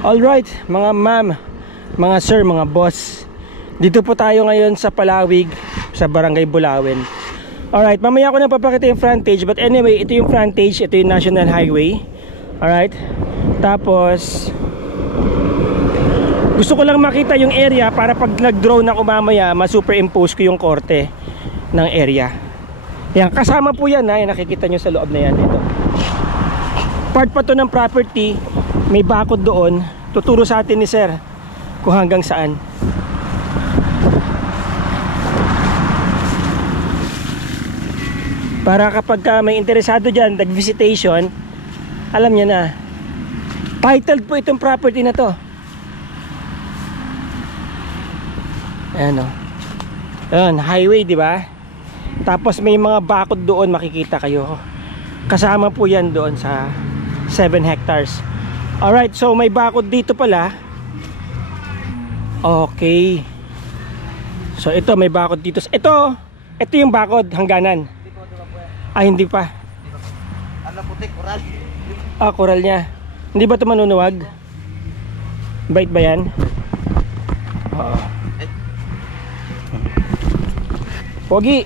Alright, mga ma'am, mga sir, mga boss, dito po tayo ngayon sa Palawig, sa Barangay Bulawin. Alright, mamaya ko na papakita yung frontage. But anyway, ito yung frontage, ito yung National Highway. Alright, tapos gusto ko lang makita yung area para pag nag-drone ako mamaya, ma-superimpose ko yung korte ng area. Yan, kasama po yan ha, yan, nakikita nyo sa loob na yan. Ito part pa to ng property. May bakod doon. Tuturo sa atin ni sir kung hanggang saan. Para kapag may interesado dyan, nag-visitation, alam niya na. Titled po itong property na to. Ayan o. Ayan, highway, di ba? Tapos may mga bakod doon, makikita kayo. Kasama po yan doon sa 7 hectares. Alright, so may bakod dito pala. Okay. So ito, may bakod dito. Ito yung bakod, hangganan. Ah, hindi pa. Ano puti, koral? Ah, koral niya. Hindi ba ito manunuwag? Bait ba yan? Oo. Pogi!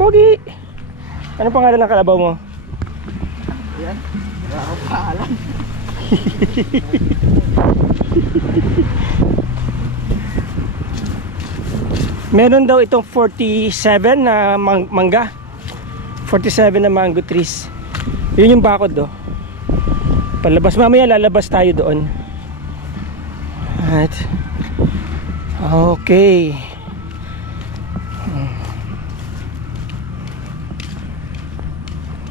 Pogi! Ano pangalan ng kalabaw mo? Yan. Wala akong paalam. Meron daw itong 47 na mangga. 47 na mango trees. Yun yung bakod do. Palabas, mamaya lalabas tayo doon. Alright. Okay.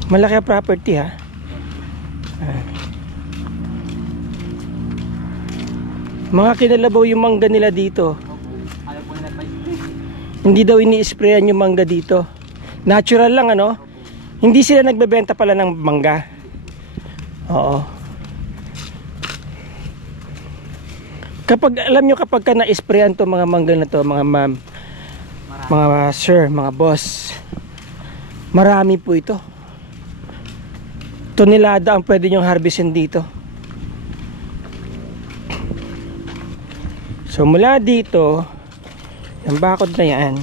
Malaki ang property ha. Mga kinalabaw yung mangga nila dito. Hindi daw ini-sprayan yung mangga dito. Natural lang ano. Hindi sila nagbebenta pala ng mangga. Oo. Kapag alam nyo, kapag ka na-sprayan to mga mangga na to, mga ma'am, mga sir, mga boss, marami po ito. Tonelada ang pwede nyong harvestin dito. So mula dito, yung bakod na yan,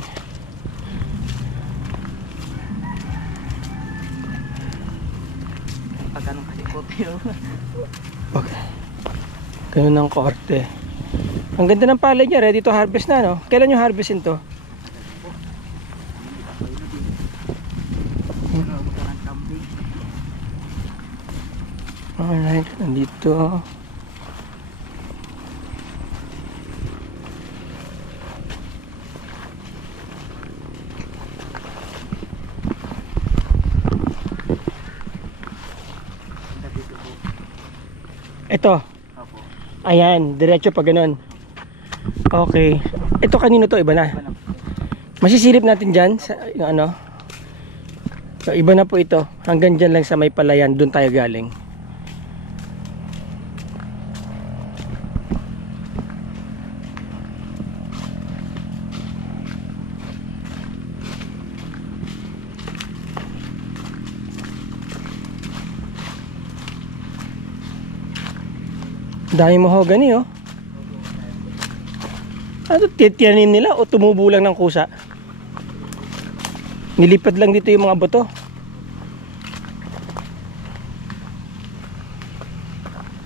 Pag anong kasi kopi yun. okay. Ganun ang korte. Ang ganda ng palay niya, ready to harvest na no? Kailan yung harvestin to? Alright, nandito. Ito. Ayan, diretso pa ganun. Okay. Ito kanino to? Iba na. Masisilip natin dyan sa, yung ano. So, iba na po ito. Hanggang dyan lang sa may palayan. Doon tayo galing. Dahil mahogany oh. Ano titiyanin nila o tumubo lang ng kusa? Nilipad lang dito yung mga bato.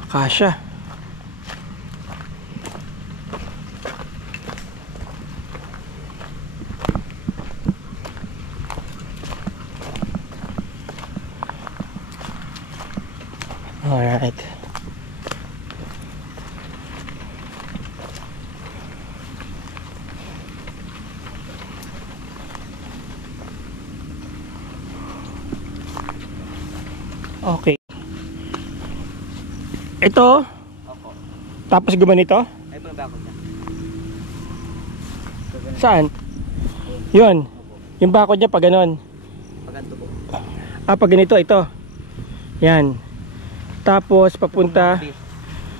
Akasya. Alright. Okay. Ito. Opo. Tapos gumanito? Ito yung bakod niya. Saan? Yun. Yung bakod niya pag ganon. Pag ganito po. Ah, pag ganito, ito. Yan. Tapos papunta.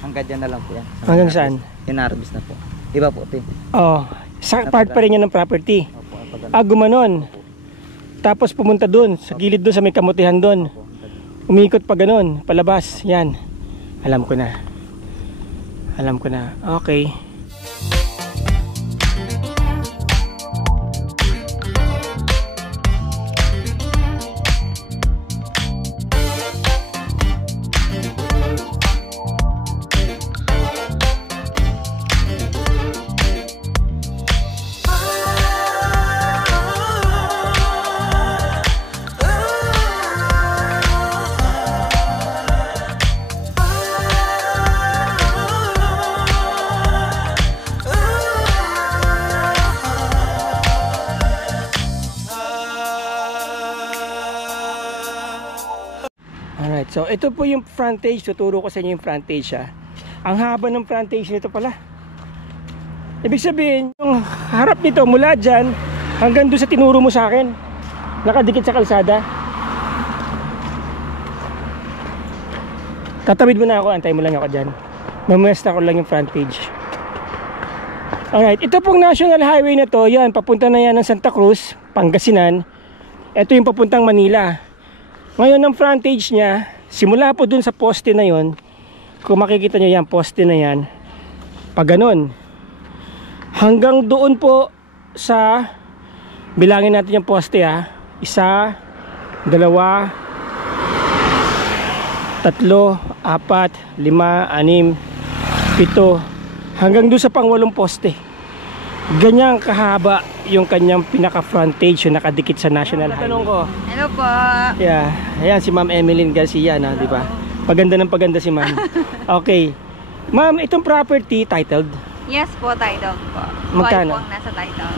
Hanggang dyan na lang po yan. Hanggang saan? Yung harvest na po. Diba po ito? Oh, sa part pa rin yan ng property. Opo. Ah, gumanon. Tapos pumunta dun, sa gilid dun, sa may kamutihan dun. Umikot pa ganun, palabas. Yan. Alam ko na. Alam ko na. Okay. Alright, so ito po yung frontage. Tuturo ko sa inyo yung frontage ha. Ang haba ng frontage nito pala. Ibig sabihin, yung harap nito mula dyan hanggang doon sa tinuro mo sa akin, nakadikit sa kalsada. Tatawid mo na ako, antay mo lang ako dyan. Mamuesta ko lang yung frontage. Alright, ito pong national highway na to, yan, papunta na yan ng Santa Cruz, Pangasinan. Ito yung papuntang Manila. Ngayon ang frontage niya, simula po dun sa poste na yon, kung makikita nyo yan, poste na yan, pag ganun, hanggang doon po sa, bilangin natin yung poste ha, 1, 2, 3, 4, 5, 6, 7, 8, hanggang doon sa pang-8 poste. Ganyang kahaba yung kanyang pinaka frontage yung nakadikit sa national highway. Tanong ko. Hello po. Yeah, ayan si Ma'am Emeline Garcia na, di ba? Paganda ng paganda si Ma'am. Okay. Ma'am, itong property titled? Yes po, title po. Magkano? Po ang nasa title.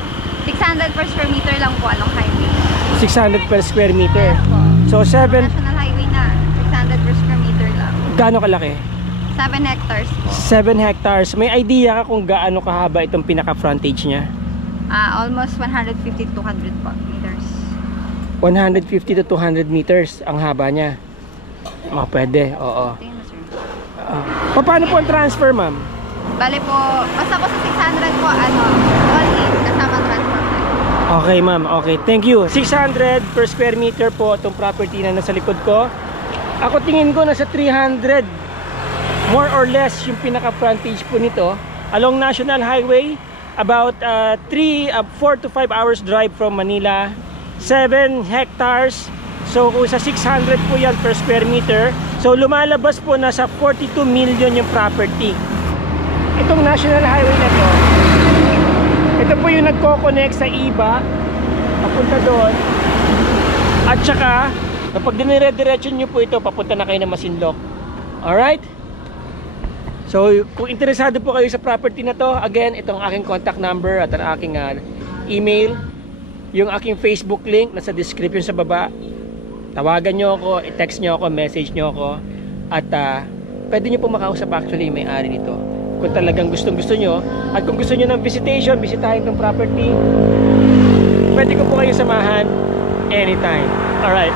600 per square meter lang po along highway. 600 per square meter. Yes po. So 7, National highway na. 600 per square meter lang. gaano kalaki? 7 hectares po. 7 hectares. May idea ka kung gaano kahaba itong pinaka frontage niya? Almost 150 to 200 po meters. 150 to 200 meters ang haba niya. Oh, pwede. Oo. Tingnan mo, sir. Paano po ang transfer, ma'am? Bale po, basta po sa 600 po, all in, kasama transfer tayo. Okay, ma'am. Okay. Thank you. 600 per square meter po itong property na nasa likod ko. Ako tingin ko nasa 300 more or less yung pinaka frontage po nito along National Highway, about 4 to 5 hours drive from Manila. 7 hectares, so kung sa 600 po yan per square meter, so lumalabas po nasa 42 million yung property. Itong National Highway na to, ito po yung nagko-connect sa Iba papunta doon, at saka kapag dinire-diretso nyo po ito, papunta na kayo ng Masinloc. Alright? So, kung interesado po kayo sa property na to, again, itong aking contact number at ang aking email, yung aking Facebook link nasa description sa baba. Tawagan nyo ako, i-text nyo ako, message nyo ako, at pwede nyo po makausap actually yung may-ari nito kung talagang gustong-gusto nyo. At kung gusto nyo ng visitation, bisitahin itong property, pwede ko po kayo samahan anytime. Alright.